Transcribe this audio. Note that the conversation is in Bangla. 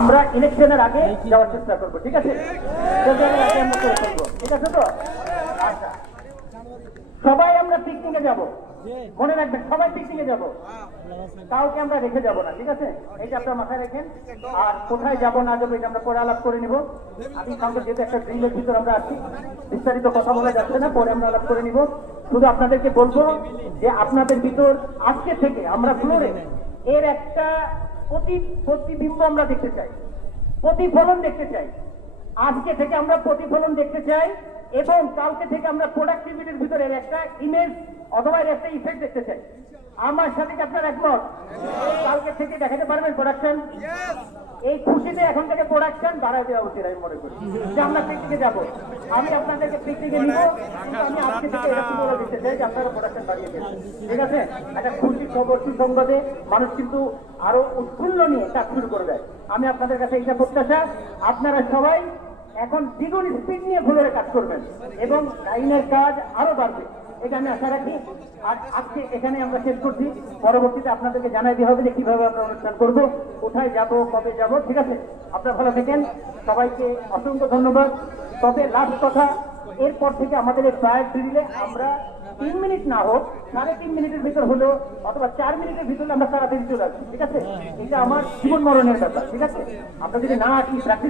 আমরা ইলেকশনের আগে যাওয়ার চেষ্টা করবো, ঠিক আছে? ঠিক আছে তো? আচ্ছা, সবাই আমরা পিকনিকে যাব, মনে রাখবেন সবাই পিকনিকে যাব, কাউকে আমরা রেখে যাব না, ঠিক আছে? এই যে আপনার মাথায় রাখেন। আর কোথায় যাব না যাবো এটা আমরা পরে আলাপ করে নিব। আমি সঙ্গে যেহেতু একটা ড্রিলের ভিতর আমরা আছি, বিস্তারিত কথা বলা যাচ্ছে না, পরে আমরা আলাপ করে নিব। শুধু আপনাদেরকে বলবো যে আপনাদের ভিতর আজকে থেকে আমরা ফ্লোরে এর একটা প্রতিবিম্ব আমরা দেখতে চাই, প্রতিফলন দেখতে চাই। আজকে থেকে আমরা প্রতিফলন দেখতে চাই এবং কালকে থেকে আমরা প্রোডাক্টিভিটির ভিতরে একটা ইমেজ অথবা একটা ইফেক্ট দেখতে চাই। আমার সাথে কি আপনার একমত? কালকে থেকে দেখাতে পারবেন প্রোডাকশন? এই খুশিতে এখন থেকে প্রোডাকশন বাড়াই দেওয়া উচিত আমি মনে করি যে আমরা পিকনিকে যাব। আমি আপনাদেরকে পিকনিকে নিব, কিন্তু আমি আজকে থেকে এরকম বলে দিতে চাই যে আপনারা প্রোডাকশন বাড়িয়ে দেন, ঠিক আছে? একটা খুশি খবর সুসংবাদে মানুষ কিন্তু আরো উৎফুল্ল নিয়ে কাজ শুরু করে দেয়। আমি আপনাদের কাছে এইটা প্রত্যাশা, আপনারা সবাই এখন দ্বিগুণ স্পিড নিয়ে ফ্লোরে কাজ করবেন এবং লাইনের কাজ আরো বাড়বে, এটা আমি আশা রাখি। আর আজকে এখানে আমরা শেষ করছি, পরবর্তীতে আপনাদেরকে জানাই দেওয়া হবে যে কিভাবে আমরা অনুষ্ঠান করব, কোথায় যাব, কবে যাব, ঠিক আছে? আপনারা ভালো থাকেন, সবাইকে অসংখ্য ধন্যবাদ। তবে লাস্ট কথা, এরপর থেকে আমাদের এই প্রায় ড্রিলে আমরা 3 মিনিট না হোক 3.5 মিনিটের ভিতর হলেও অথবা 4 মিনিটের ভিতরে আমরা তাড়াতাড়ি চলে আসবো, ঠিক আছে? এটা আমার জীবন মরণের ব্যাপার, ঠিক আছে? আমরা যদি না আসি প্র্যাকটিস